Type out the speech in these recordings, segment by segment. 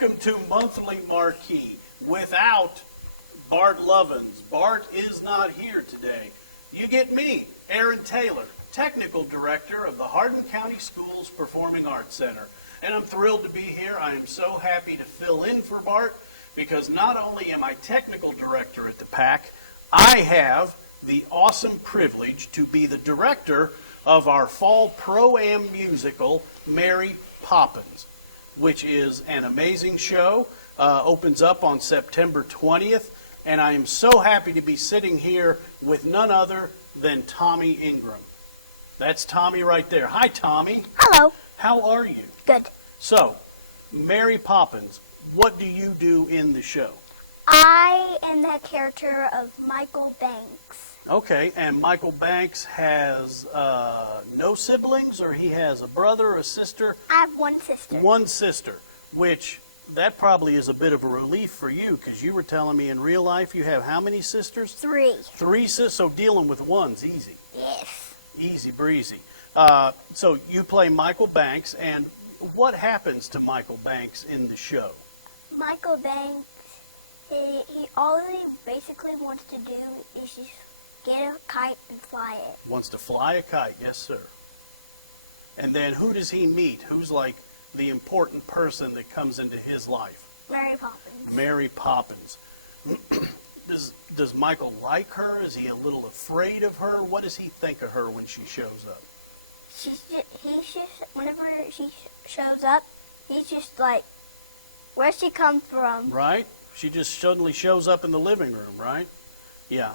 Welcome to Monthly Marquee without Bart Lovins. Bart is not here today. You get me, Aaron Taylor, Technical Director of the Hardin County Schools Performing Arts Center. And I'm thrilled to be here. I am so happy to fill in for Bart because not only am I Technical Director at the PAC, I have the awesome privilege to be the director of our Fall Pro-Am musical, Mary Poppins, which is an amazing show, opens up on September 20th, and I am so happy to be sitting here with none other than Tommy Ingram. That's Tommy right there. Hi, Tommy. Hello. How are you? Good. So, Mary Poppins, what do you do in the show? I am the character of Michael Banks. Okay, and Michael Banks has no siblings, or he has a brother or a sister? I have one sister. One sister, which that probably is a bit of a relief for you, because you were telling me in real life you have how many sisters? Three. Three sisters, so dealing with one's easy. Yes. Easy breezy. So you play Michael Banks, and what happens to Michael Banks in the show? Michael Banks, he all he basically wants to do is just get a kite and fly it. Wants to fly a kite, yes, sir. And then who does he meet? Who's like the important person that comes into his life? Mary Poppins. Mary Poppins. Does Michael like her? Is he a little afraid of her? What does he think of her when she shows up? Whenever she shows up, he's just like, where's she come from? Right? She just suddenly shows up in the living room, right? Yeah,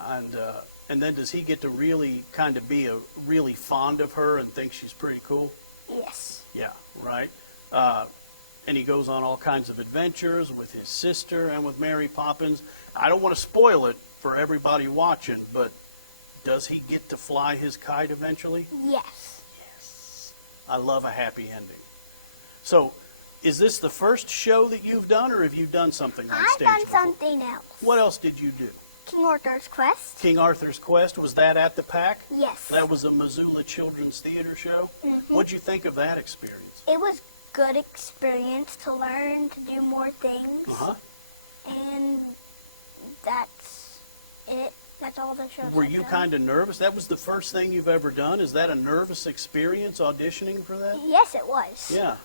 and then does he get to really kind of be really fond of her and think she's pretty cool? Yes. Yeah, right. And he goes on all kinds of adventures with his sister and with Mary Poppins. I don't want to spoil it for everybody watching, but does he get to fly his kite eventually? Yes. Yes. I love a happy ending. So, is this the first show that you've done, or have you done something on stage I've done before? something else. What else did you do? King Arthur's Quest. King Arthur's Quest, was that at the PAC? Yes. That was a Missoula Children's Theater show? Mm-hmm. What'd you think of that experience? It was good experience to learn to do more things. Uh-huh. And that's it. That's all the shows Were I've you done. kind of nervous? That was the first thing you've ever done? Is that a nervous experience, auditioning for that? Yes, it was. Yeah.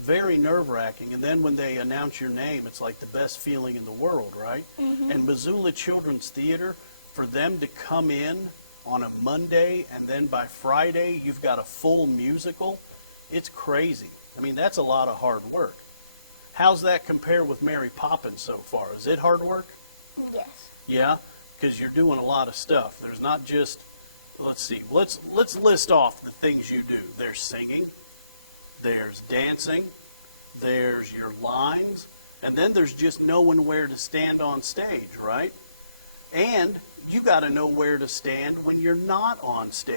Very nerve-wracking. And then when they announce your name, it's like the best feeling in the world, right? Mm-hmm. And Missoula Children's Theater, for them to come in on a Monday and then by Friday you've got a full musical, it's crazy. I mean, that's a lot of hard work. How's that compare with Mary Poppins so far? Is it hard work? Yes. Yeah, because you're doing a lot of stuff. There's not just, let's see, let's list off the things you do. There's singing, there's dancing, there's your lines, and then there's just knowing where to stand on stage, right? And you got to know where to stand when you're not on stage.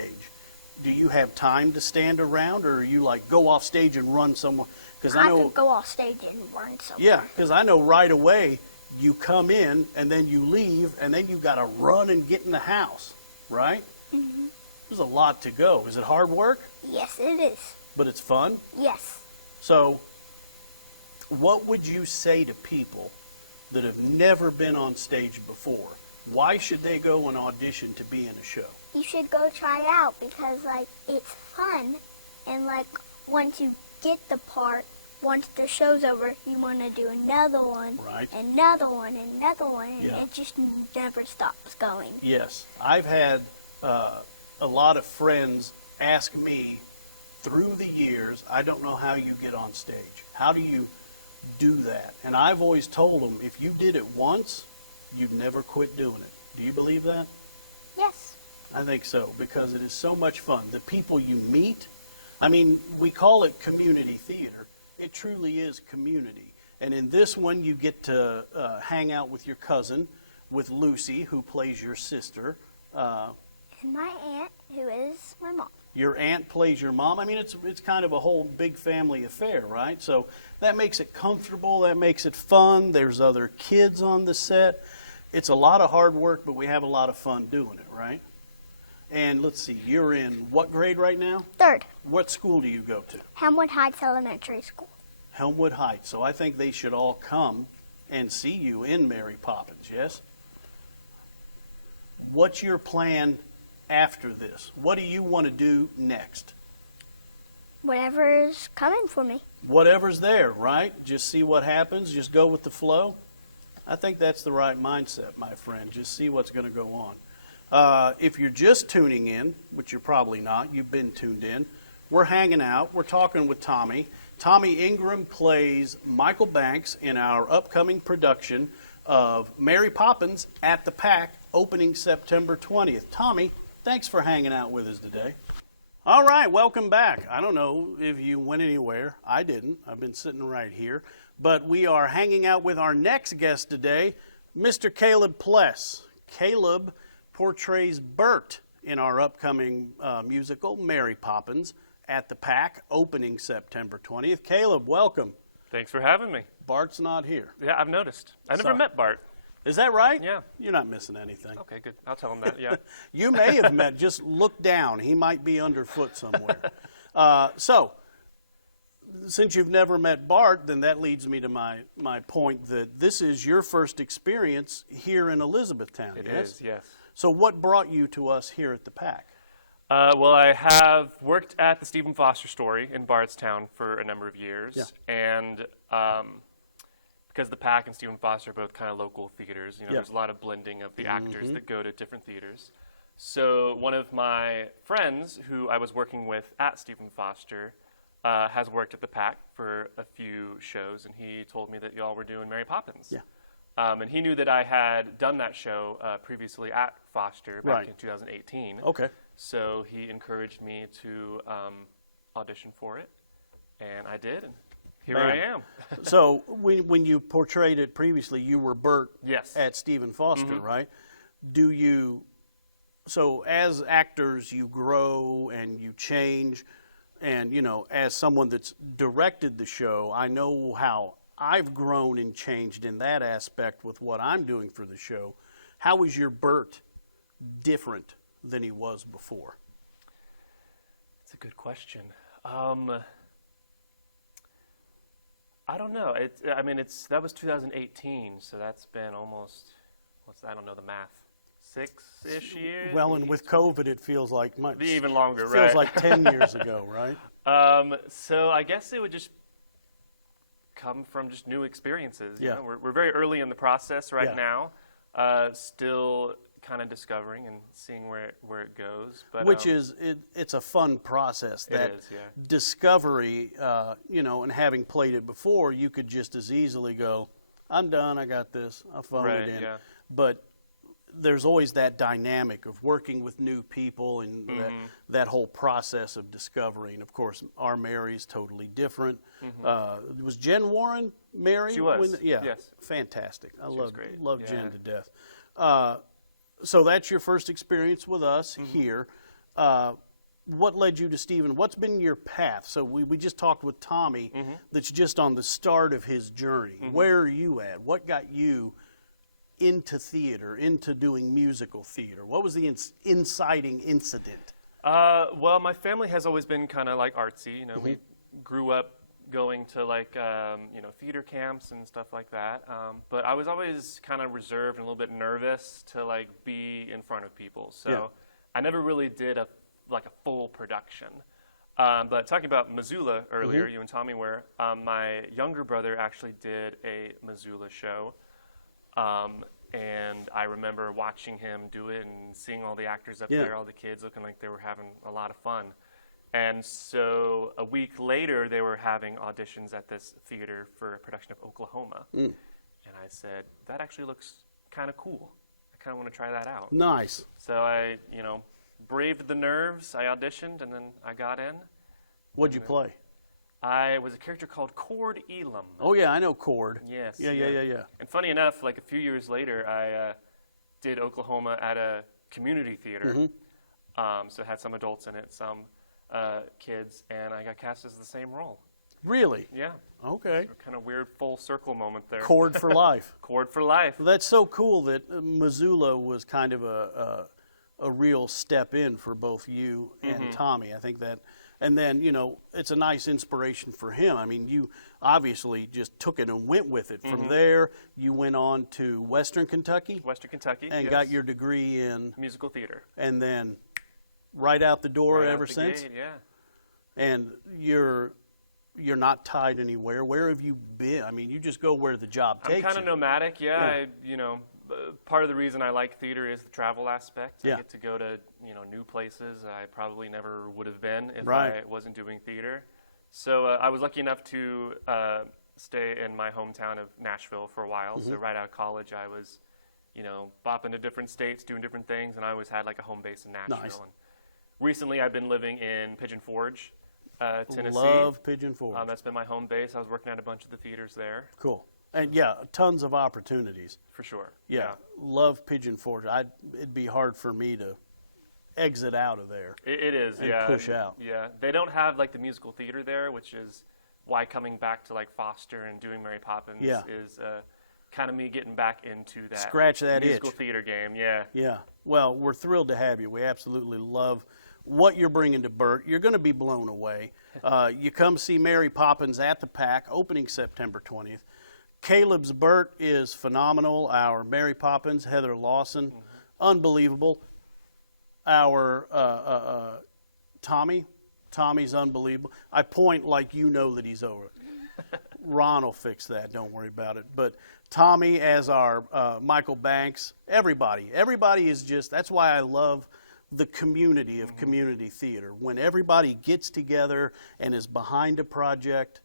Do you have time to stand around, or are you like go off stage and run somewhere? Because I could go off stage and run somewhere. Yeah, because I know right away you come in and then you leave and then you've got to run and get in the house, right? Mm-hmm. There's a lot to go. Is it hard work? Yes, it is. But it's fun? Yes. So, what would you say to people that have never been on stage before? Why should they go and audition to be in a show? You should go try it out because, like, it's fun. And, like, once you get the part, once the show's over, you want to do another one, Right. another one, another one, and Yeah. it just never stops going. Yes. I've had a lot of friends ask me through the years, I don't know how you get on stage. How do you do that? And I've always told them, if you did it once, you'd never quit doing it. Do you believe that? Yes. I think so, because it is so much fun. The people you meet, I mean, we call it community theater. It truly is community. And in this one, you get to hang out with your cousin, with Lucy, who plays your sister. And my aunt, who is my mom. Your aunt plays your mom. I mean, it's kind of a whole big family affair, right? So that makes it comfortable. That makes it fun. There's other kids on the set. It's a lot of hard work, but we have a lot of fun doing it, right? And let's see, you're in what grade right now? Third, What school do you go to? Hamwood Heights Elementary School. Helmwood Heights. So I think they should all come and see you in Mary Poppins, yes? What's your plan after this? What do you want to do next? Whatever's coming for me. Whatever's there, right? Just see what happens. Just go with the flow. I think that's the right mindset, my friend. Just see what's going to go on. If you're just tuning in, which you're probably not, you've been tuned in, we're hanging out. We're talking with Tommy. Tommy Ingram plays Michael Banks in our upcoming production of Mary Poppins at the Pack, opening September 20th. Tommy, thanks for hanging out with us today. All right, welcome back. I don't know if you went anywhere. I didn't. I've been sitting right here. But we are hanging out with our next guest today, Mr. Caleb Pless. Caleb portrays Bert in our upcoming musical, Mary Poppins, at the Pack, opening September 20th. Caleb, welcome. Thanks for having me. Bart's not here. Yeah, I've noticed. I never Sorry. met Bart. Is that right? Yeah. You're not missing anything. Okay, good. I'll tell him that, yeah. You may have met. Just look down. He might be underfoot somewhere. So, since you've never met Bart, then that leads me to my point that this is your first experience here in Elizabethtown, It yes? is, yes. So what brought you to us here at the Pack? Well, I have worked at the Stephen Foster Story in Bardstown for a number of years. Yeah. And because the Pack and Stephen Foster are both kind of local theaters, Yeah. there's a lot of blending of the actors that go to different theaters. So one of my friends who I was working with at Stephen Foster has worked at the Pack for a few shows, and he told me that y'all were doing Mary Poppins. Yeah. And he knew that I had done that show previously at Foster back Right. in 2018. Okay. So he encouraged me to audition for it, and I did, and here Man. I am. So when you portrayed it previously, you were Bert Yes. at Stephen Foster, right? So as actors, you grow and you change, and, as someone that's directed the show, I know how I've grown and changed in that aspect with what I'm doing for the show. How is your Bert different than he was before? It's a good question. I don't know. That was 2018, so that's been almost, I don't know the math, 6-ish years? Well, and with COVID, it feels like much. Even longer, It right? feels like 10 years ago, right? So I guess it would just come from just new experiences. Yeah. We're very early in the process right Yeah. now, still kind of discovering and seeing where it goes. But Which it's a fun process. That is, yeah. discovery, and having played it before, you could just as easily go, I'm done, I got this, I'll phone Right, it in. yeah. But there's always that dynamic of working with new people and that whole process of discovery. And of course, our Mary's totally different. Was Jen Warren Mary? She was, Yeah, yes. fantastic. I was great, love yeah. Jen to death. So that's your first experience with us here. What led you to Stephen? What's been your path? So we just talked with Tommy that's just on the start of his journey. Where are you at? What got you into theater, into doing musical theater? What was the inciting incident? Well, my family has always been kind of like artsy. We grew up going to theater camps and stuff like that. But I was always kind of reserved and a little bit nervous to be in front of people. So Yeah. I never really did a full production. But talking about Missoula earlier, you and Tommy were, my younger brother actually did a Missoula show. And I remember watching him do it and seeing all the actors up Yeah. there, all the kids looking like they were having a lot of fun. And so a week later, they were having auditions at this theater for a production of Oklahoma. And I said, that actually looks kind of cool. I kind of want to try that out. Nice. So I, braved the nerves. I auditioned, and then I got in. What'd you play? I was a character called Cord Elam. Oh, yeah, I know Cord. Yes. Yeah. And funny enough, a few years later, I did Oklahoma at a community theater. So it had some adults in it, some kids, and I got cast as the same role. Really? Yeah. Okay. Kind of weird full circle moment there. Cord for life. Cord for life. Well, that's so cool that Missoula was kind of a real step in for both you and Tommy. I think that And then, you know, it's a nice inspiration for him. I mean, you obviously just took it and went with it. From there, you went on to Western Kentucky. Western Kentucky. And yes. got your degree in musical theater. And then right out the door Right ever out the since? gate, yeah. And you're not tied anywhere. Where have you been? I mean, you just go where the job takes you. I'm kind of nomadic, yeah. Part of the reason I like theater is the travel aspect. I get to go to, new places I probably never would have been if I wasn't doing theater. So I was lucky enough to stay in my hometown of Nashville for a while. So right out of college, I was, bopping to different states, doing different things, and I always had like a home base in Nashville. Nice. And recently, I've been living in Pigeon Forge, Tennessee. Love Pigeon Forge. That's been my home base. I was working at a bunch of the theaters there. Cool. And yeah, tons of opportunities. For sure. Yeah. Love Pigeon Forge. It'd be hard for me to exit out of there. It is, and yeah. push out. Yeah. They don't have like the musical theater there, which is why coming back to like Foster and doing Mary Poppins is kind of me getting back into that scratch that musical itch. Theater game. Yeah. Yeah. Well, we're thrilled to have you. We absolutely love what you're bringing to Burt. You're going to be blown away. You come see Mary Poppins at the Pack, opening September 20th. Caleb's Burt is phenomenal. Our Mary Poppins, Heather Lawson, unbelievable. Our Tommy's unbelievable. I point like you know that he's over. Ron will fix that. Don't worry about it. But Tommy as our Michael Banks, everybody is just, that's why I love the community of community theater. When everybody gets together and is behind a project,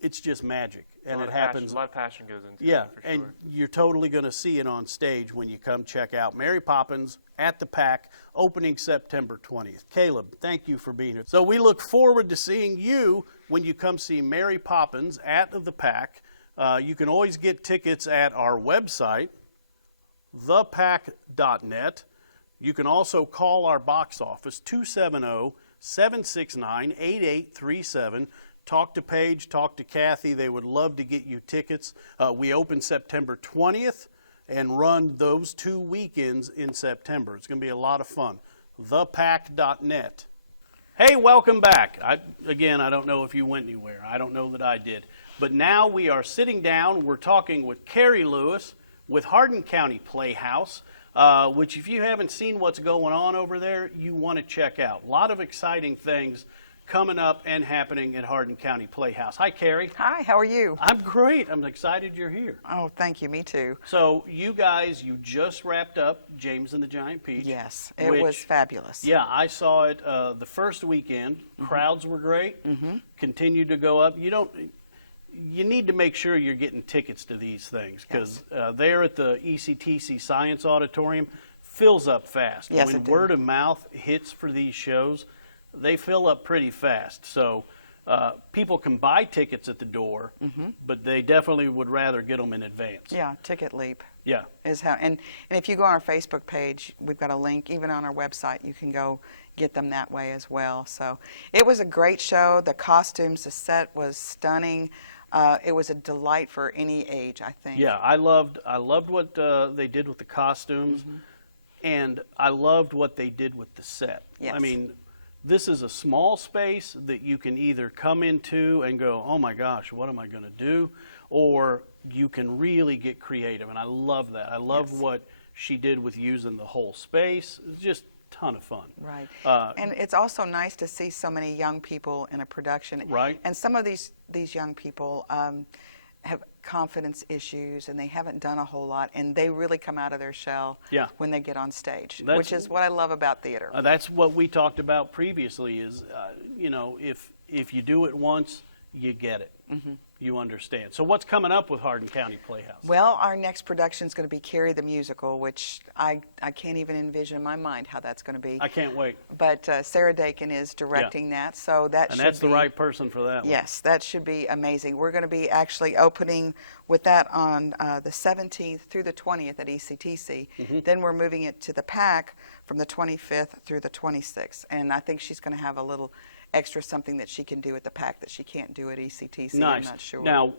it's just magic. And it happens. A lot of passion goes into it. Yeah, for and sure. You're totally going to see it on stage when you come check out Mary Poppins at the Pack, opening September 20th. Caleb, thank you for being here. So we look forward to seeing you when you come see Mary Poppins at the Pack. You can always get tickets at our website, thepack.net. You can also call our box office, 270-769-8837. Talk to Paige, talk to Kathy. They would love to get you tickets. We open September 20th and run those 2 weekends in September. It's going to be a lot of fun. Thepack.net. Hey, welcome back. I don't know if you went anywhere. I don't know that I did. But now we are sitting down. We're talking with Carrie Lewis with Hardin County Playhouse, which if you haven't seen what's going on over there, you want to check out. A lot of exciting things coming up and happening at Hardin County Playhouse. Hi, Carrie. Hi, how are you? I'm great. I'm excited you're here. Oh, thank you. Me too. So you guys, you just wrapped up James and the Giant Peach. Yes, it was fabulous. Yeah, I saw it the first weekend. Crowds were great. Continue to go up. You need to make sure you're getting tickets to these things because there at the HCEC Science Auditorium fills up fast. Yes, when word of mouth hits for these shows, they fill up pretty fast. So people can buy tickets at the door, but they definitely would rather get them in advance. Yeah, Ticket Leap. Yeah. Is how, and if you go on our Facebook page, we've got a link. Even on our website, you can go get them that way as well. So it was a great show. The costumes, the set was stunning. It was a delight for any age, I think. Yeah, I loved what they did with the costumes, and I loved what they did with the set. Yes. I mean, this is a small space that you can either come into and go, oh my gosh, what am I going to do? Or you can really get creative, and I love that. I love what she did with using the whole space. It's just a ton of fun. Right. And it's also nice to see so many young people in a production. Right. And some of these young people have confidence issues, and they haven't done a whole lot, and they really come out of their shell when they get on stage, which is what I love about theater. That's what we talked about previously is, if you do it once, you get it. You understand. So what's coming up with Hardin County Playhouse? Well, our next production is going to be Carrie the Musical, which I can't even envision in my mind how that's going to be. I can't wait. But Sarah Dakin is directing that, so that should be... And that's the right person for that one. Yes, that should be amazing. We're going to be actually opening with that on the 17th through the 20th at HCEC. Then we're moving it to the Pack from the 25th through the 26th. And I think she's going to have a little extra something that she can do at the Pack that she can't do at HCEC. Nice. I'm not sure. Now,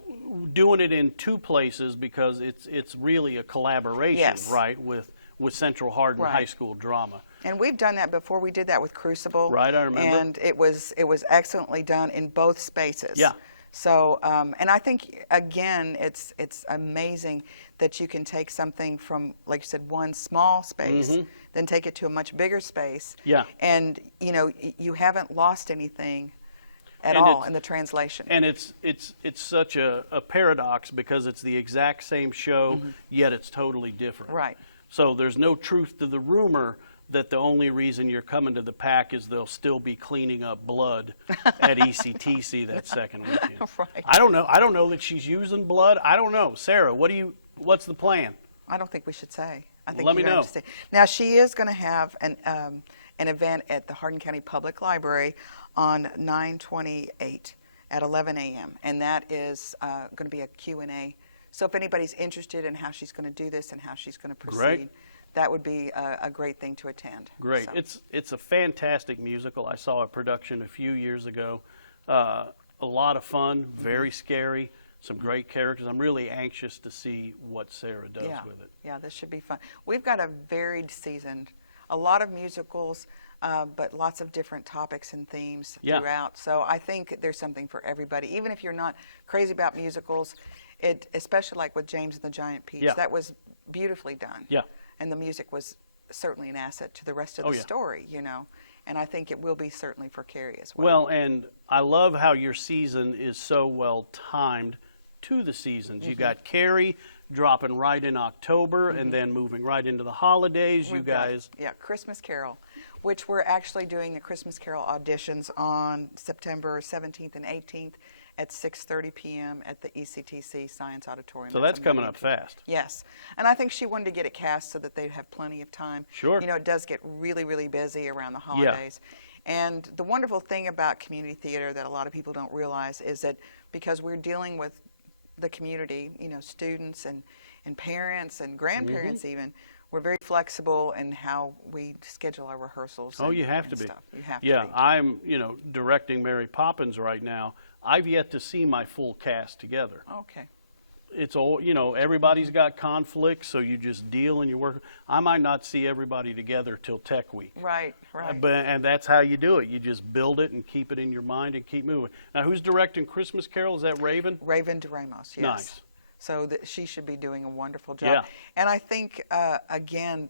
doing it in two places because it's really a collaboration, right, with Central Hardin High School Drama. And we've done that before. We did that with Crucible. Right, I remember. And it was excellently done in both spaces. Yeah. So, and I think, again, it's amazing that you can take something from, like you said, one small space, then take it to a much bigger space. Yeah. And, you know, you haven't lost anything at And all it's- in the translation. And it's such a paradox because it's the exact same show, yet it's totally different. Right. So there's no truth to the rumor that the only reason you're coming to the PAC is they'll still be cleaning up blood at ECTC that second weekend. Right. I don't know. I don't know that she's using blood. I don't know. Sarah, what's the plan? I don't think we should say. I think Let me you're going know. to say. Now, she is going to have an event at the Hardin County Public Library on 9/28 at 11 a.m. And that is going to be a Q&A. So if anybody's interested in how she's going to do this and how she's going to proceed, Great. that would be a great thing to attend. Great. So, It's a fantastic musical. I saw a production a few years ago. A lot of fun, very scary, some great characters. I'm really anxious to see what Sarah does yeah, with it. yeah, this should be fun. We've got a varied season, a lot of musicals, but lots of different topics and themes Yeah. throughout. So I think there's something for everybody. Even if you're not crazy about musicals, especially like with James and the Giant Peach, Yeah. that was beautifully done. Yeah. And the music was certainly an asset to the rest of Oh, the yeah. story, you know. And I think it will be certainly for Carrie as well. Well, and I love how your season is so well timed to the seasons. You got Carrie dropping right in October and then moving right into the holidays. You We've got, guys, yeah, Christmas Carol, which we're actually doing the Christmas Carol auditions on September 17th and 18th at 6:30 p.m. at the ECTC Science Auditorium. so that's on coming Monday. up fast. Yes, and I think she wanted to get it cast so that they'd have plenty of time. Sure. You know, it does get really, really busy around the holidays. And the wonderful thing about community theater that a lot of people don't realize is that because we're dealing with the community, you know, students and parents and grandparents even, we're very flexible in how we schedule our rehearsals. Oh, and- you have and to be. stuff. You have Yeah, to be. I'm, directing Mary Poppins right now. I've yet to see my full cast together. Okay. It's all, everybody's got conflicts, so you just deal and you work. I might not see everybody together till Tech Week. Right, right. And that's how you do it. You just build it and keep it in your mind and keep moving. Now, who's directing Christmas Carol? Is that Raven? Raven DeRamos, yes. Nice. So she should be doing a wonderful job. Yeah. And I think, again,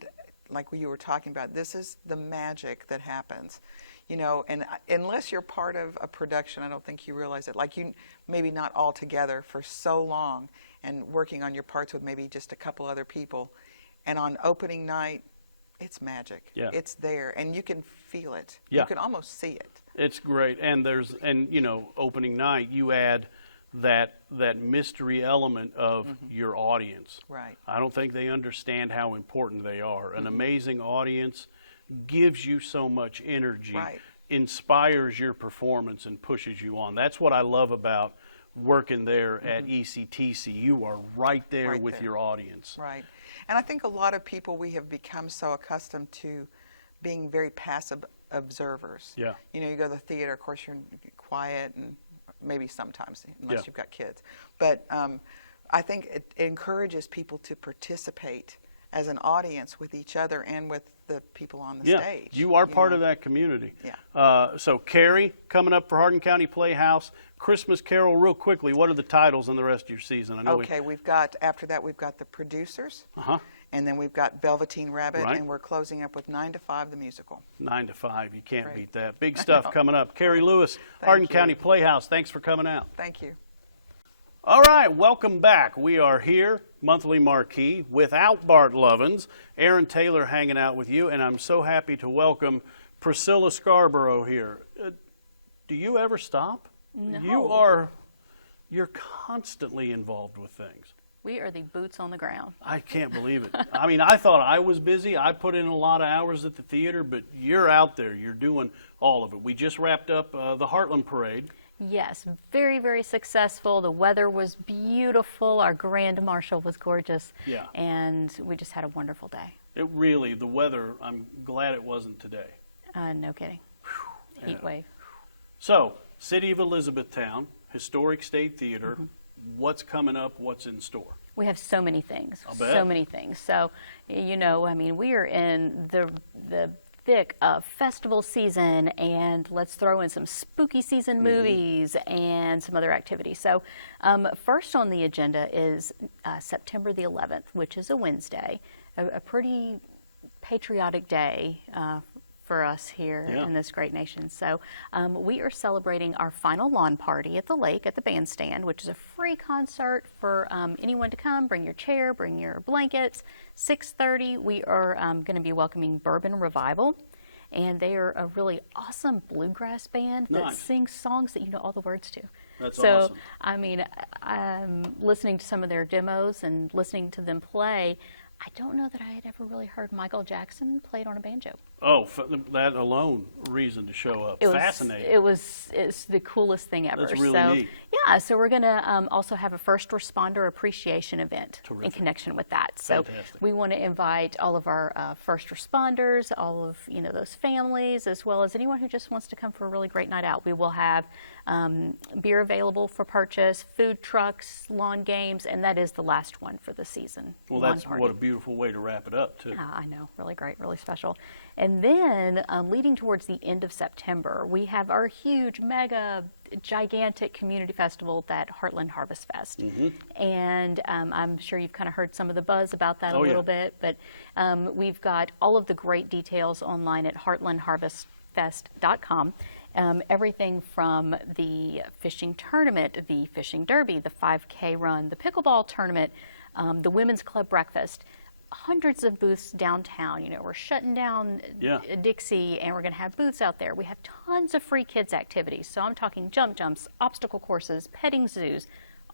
like what you were talking about, this is the magic that happens. You know, and unless you're part of a production, I don't think you realize it. Like you, maybe not all together for so long and working on your parts with maybe just a couple other people. And on opening night, it's magic. Yeah. It's there, and you can feel it. Yeah. You can almost see it. It's great. And opening night, you add that mystery element of your audience. Right. I don't think they understand how important they are. An amazing audience gives you so much energy, Right. inspires your performance, and pushes you on. That's what I love about working there at ECTC. You are right there Right with there. your audience. Right. And I think a lot of people, we have become so accustomed to being very passive observers. Yeah. You know, you go to the theater, of course, you're quiet, and maybe sometimes, unless Yeah. you've got kids. But I think it encourages people to participate as an audience with each other and with the people on the Yeah, stage. you are part know. of that community. Yeah. So Carrie, coming up for Hardin County Playhouse, Christmas Carol, real quickly, what are the titles in the rest of your season? I know Okay, we've got, after that, we've got The Producers, Uh-huh. and then we've got Velveteen Rabbit, Right. and we're closing up with 9 to 5, the musical. 9 to 5, you can't Right. beat that. Big stuff coming up. Carrie Lewis, Hardin you. County Playhouse, thanks for coming out. Thank you. All right, welcome back. We are here, monthly Marquee, without Bart Lovins. Aaron Taylor hanging out with you, and I'm so happy to welcome Priscilla Scarborough here. Do you ever stop? No. You're constantly involved with things. We are the boots on the ground. I can't believe it. I mean, I thought I was busy. I put in a lot of hours at the theater, but you're out there. You're doing all of it. We just wrapped up the Heartland Parade. Yes, very, very successful. The weather was beautiful. Our grand marshal was gorgeous. Yeah. And we just had a wonderful day. The weather, I'm glad it wasn't today. No kidding. Heat wave. So, City of Elizabethtown, Historic State Theater, what's coming up, what's in store? We have so many things. I'll bet. So many things. So, we are in the thick of festival season, and let's throw in some spooky season movies and some other activities. So first on the agenda is September the 11th, which is a Wednesday, a pretty patriotic day for us here in this great nation. So we are celebrating our final lawn party at the lake at the bandstand, which is a free concert for anyone to come. Bring your chair, bring your blankets. 6:30, we are going to be welcoming Bourbon Revival. And they are a really awesome bluegrass band that sings songs that you know all the words to. That's so, awesome. I mean, I'm listening to some of their demos and listening to them play. I don't know that I had ever really heard Michael Jackson played on a banjo. Oh, that alone, reason to show up. Fascinating. It's the coolest thing ever. That's really neat. Yeah, so we're going to also have a first responder appreciation event in connection with that. So Fantastic. we want to invite all of our first responders, all of those families, as well as anyone who just wants to come for a really great night out. We will have beer available for purchase, food trucks, lawn games, and that is the last one for the season. Well, that's what a beautiful way to wrap it up, too. I know, really great, really special. And then leading towards the end of September, we have our huge, mega, gigantic community festival at Heartland Harvest Fest. And I'm sure you've kind of heard some of the buzz about that a little bit, but we've got all of the great details online at heartlandharvestfest.com. Everything from the fishing tournament, the fishing derby, the 5K run, the pickleball tournament, the women's club breakfast, hundreds of booths downtown. We're shutting down Dixie, and we're going to have booths out there. We have tons of free kids activities. So I'm talking jumps, obstacle courses, petting zoos,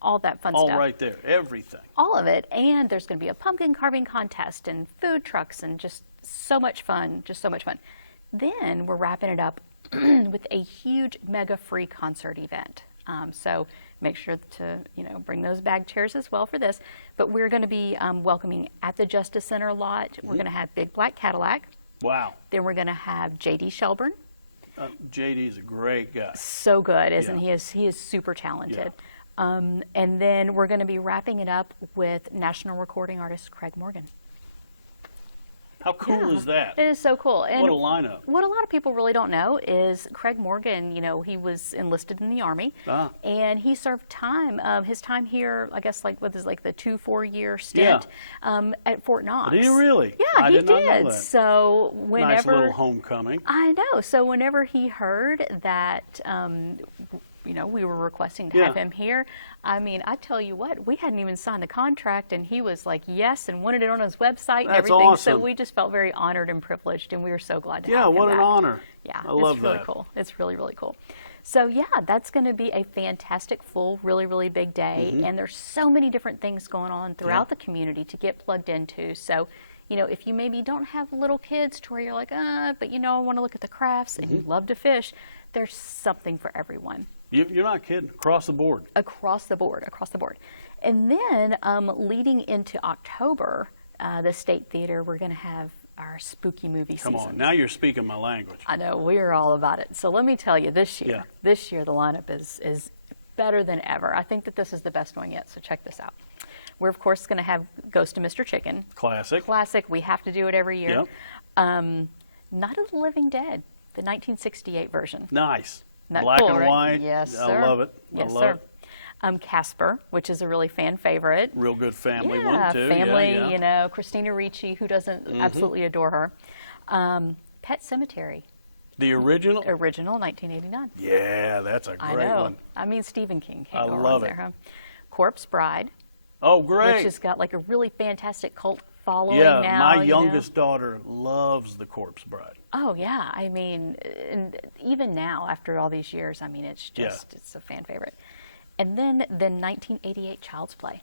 all that fun stuff. All right there, everything. All of it. And there's going to be a pumpkin carving contest and food trucks and just so much fun, Then we're wrapping it up with a huge mega free concert event. So make sure to bring those bag chairs as well for this. But we're going to be welcoming at the Justice Center lot. We're going to have Big Black Cadillac. Wow. Then we're going to have J.D. Shelburne. J.D.'s a great guy. So good, isn't he? He is super talented. And then we're going to be wrapping it up with national recording artist Craig Morgan. How cool is that? It is so cool. And what a lineup. What a lot of people really don't know is Craig Morgan, he was enlisted in the Army, and he served his time here, I guess, the 2-4 year stint at Fort Knox. Did he really? Yeah, I he did. Not know that. So whenever... Nice little homecoming. I know. So whenever he heard that... we were requesting to have him here. I mean, I tell you what, we hadn't even signed the contract, and he was like, yes, and wanted it on his website and everything. Awesome. So we just felt very honored and privileged, and we were so glad to have him. Yeah, what an honor. Yeah, I love it's really that. cool. It's really, really cool. So yeah, that's going to be a fantastic, full, really, really big day, and there's so many different things going on throughout the community to get plugged into. So, if you maybe don't have little kids to where you're like, but I want to look at the crafts, and you love to fish, there's something for everyone. You're not kidding. Across the board. Across the board. And then leading into October, the State Theater, we're going to have our spooky movie season. Come on, now you're speaking my language. I know, we're all about it. So let me tell you, this year the lineup is better than ever. I think that this is the best one yet, so check this out. We're, of course, going to have Ghost of Mr. Chicken. Classic. We have to do it every year. Yep. Night of the Living Dead, the 1968 version. Nice. Isn't that Black cool, and right? white. Yes, sir. I love it. Yes, I love sir. it. Casper, which is a really fan favorite. Real good family one, too. Family, Christina Ricci, who doesn't absolutely adore her. Pet Sematary. The original? Original, 1989. Yeah, that's a great one. I mean, Stephen King can't go I wrong love it. there, huh? Corpse Bride. Oh, great. Which has got a really fantastic cult following yeah, now. my youngest daughter loves The Corpse Bride. Oh, yeah. I mean, and even now, after all these years, I mean, it's just, it's a fan favorite. And then the 1988 Child's Play.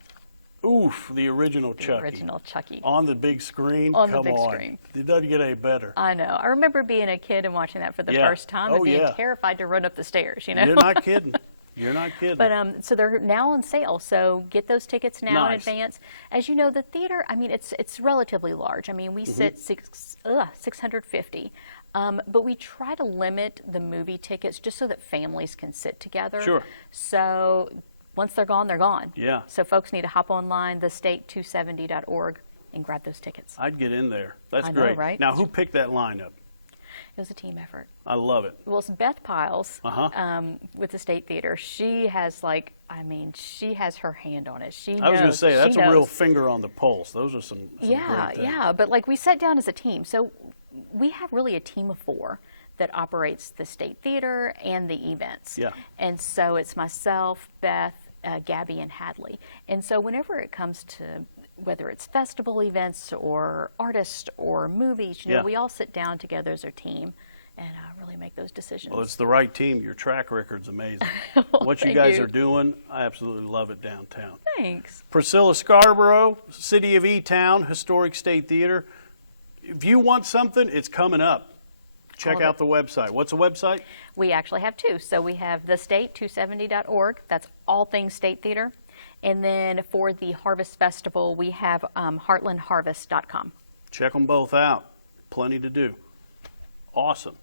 Oof, the original Chucky. The original Chucky. On the big screen? On the Come big on. screen. It doesn't get any better. I know. I remember being a kid and watching that for the first time and being terrified to run up the stairs, You're not kidding. You're not kidding. But so they're now on sale. So get those tickets now in advance. As you know, the theater, I mean, it's relatively large. I mean, we sit 650. But we try to limit the movie tickets just so that families can sit together. Sure. So once they're gone, they're gone. Yeah. So folks need to hop online, thestate270.org, and grab those tickets. I'd get in there. That's I know, great. right? Now, who picked that lineup? It was a team effort. I love it. Well, it's Beth Piles Uh-huh. with the State Theater. She has she has her hand on it. She knows. I was going to say, that's she a real knows. finger on the pulse. Those are some Yeah, great things. yeah. But like we sat down as a team. So we have really a team of 4 that operates the State Theater and the events. Yeah. And so it's myself, Beth, Gabby, and Hadley. And so whenever it comes to whether it's festival events or artists or movies, Yeah. we all sit down together as a team and really make those decisions. Well, it's the right team. Your track record's amazing. What you Thank guys you. are doing, I absolutely love it downtown. Thanks. Priscilla Scarborough, City of E-Town, Historic State Theater. If you want something, it's coming up. Check All of out it. the website. What's the website? We actually have 2. So we have thestate270.org. That's all things State Theater. And then for the Harvest Festival, we have heartlandharvest.com. Check them both out. Plenty to do. Awesome.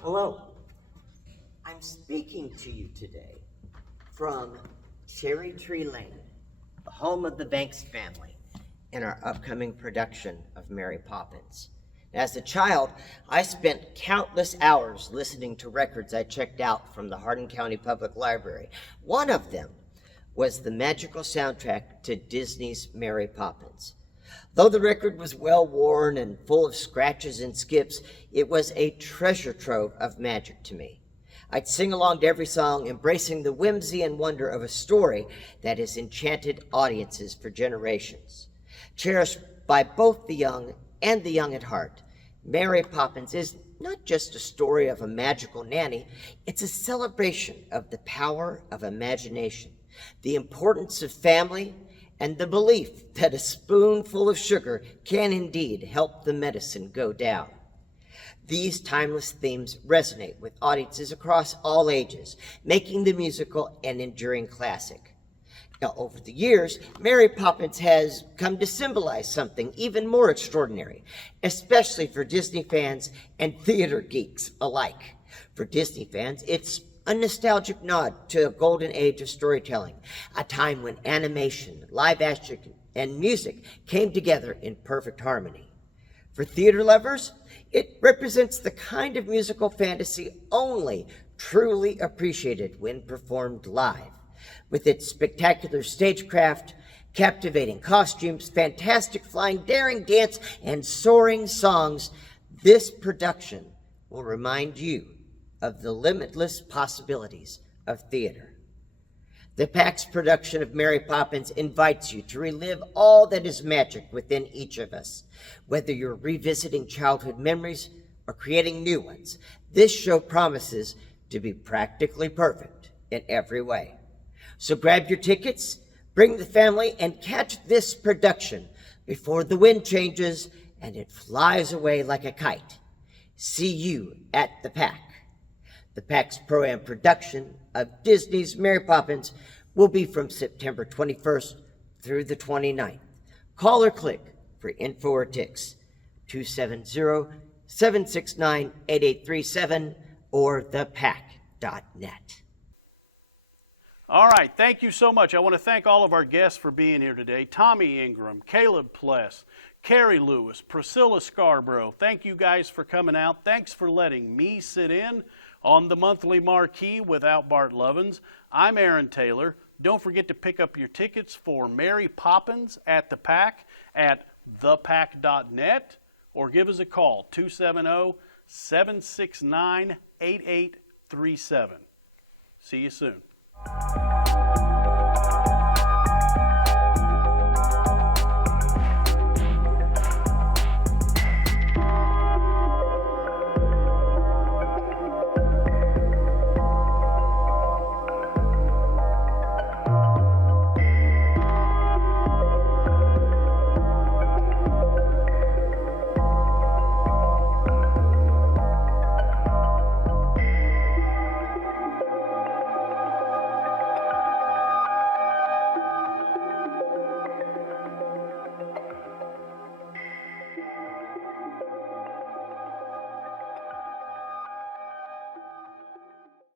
Hello. I'm speaking to you today from Cherry Tree Lane, the home of the Banks family, in our upcoming production of Mary Poppins. As a child, I spent countless hours listening to records I checked out from the Hardin County Public Library. One of them was the magical soundtrack to Disney's Mary Poppins. Though the record was well worn and full of scratches and skips, it was a treasure trove of magic to me. I'd sing along to every song, embracing the whimsy and wonder of a story that has enchanted audiences for generations. Cherished by both the young and the young at heart, Mary Poppins is not just a story of a magical nanny, it's a celebration of the power of imagination, the importance of family, and the belief that a spoonful of sugar can indeed help the medicine go down. These timeless themes resonate with audiences across all ages, making the musical an enduring classic. Now, over the years, Mary Poppins has come to symbolize something even more extraordinary, especially for Disney fans and theater geeks alike. For Disney fans, it's a nostalgic nod to a golden age of storytelling, a time when animation, live action, and music came together in perfect harmony. For theater lovers, it represents the kind of musical fantasy only truly appreciated when performed live. With its spectacular stagecraft, captivating costumes, fantastic flying, daring dance, and soaring songs, this production will remind you of the limitless possibilities of theater. The PAC's production of Mary Poppins invites you to relive all that is magic within each of us. Whether you're revisiting childhood memories or creating new ones, this show promises to be practically perfect in every way. So grab your tickets, bring the family, and catch this production before the wind changes and it flies away like a kite. See you at the PAC. The PAC's Pro-Am production of Disney's Mary Poppins will be from September 21st through the 29th. Call or click for info or tics, 270-769-8837 or thepac.net. All right, thank you so much. I want to thank all of our guests for being here today. Tommy Ingram, Caleb Pless, Carrie Lewis, Priscilla Scarborough. Thank you guys for coming out. Thanks for letting me sit in on the monthly Marquee without Bart Lovins. I'm Aaron Taylor. Don't forget to pick up your tickets for Mary Poppins at the PAC at thepac.net or give us a call, 270-769-8837. See you soon.